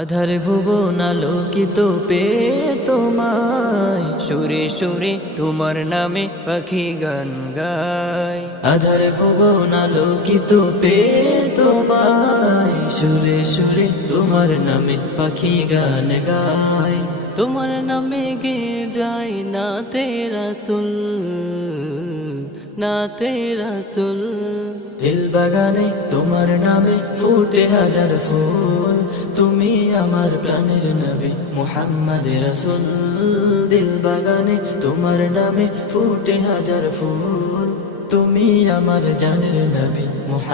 আধার ভুবন আলোকিত পেয়ে তোমায়, সুরে সুরে তোমার নামে পাখি গান গায়। আধার ভুবন আলোকিত পেয়ে তোমায়, সুরে সুরে তোমার নামে পাখি গান গায়। তোমার নামে গে যায় না তেরা সুল, না তেরা সুল। দিল বাগানে তোমার নামে ফুটে হাজার ফুল, তুমি আমার প্রাণের নবী মুহাম্মদ রাসূল। দিল বাগানে তোমার নামে ফুটে হাজার ফুল, তুমি আমার জানের নবী মুহাম্মদ।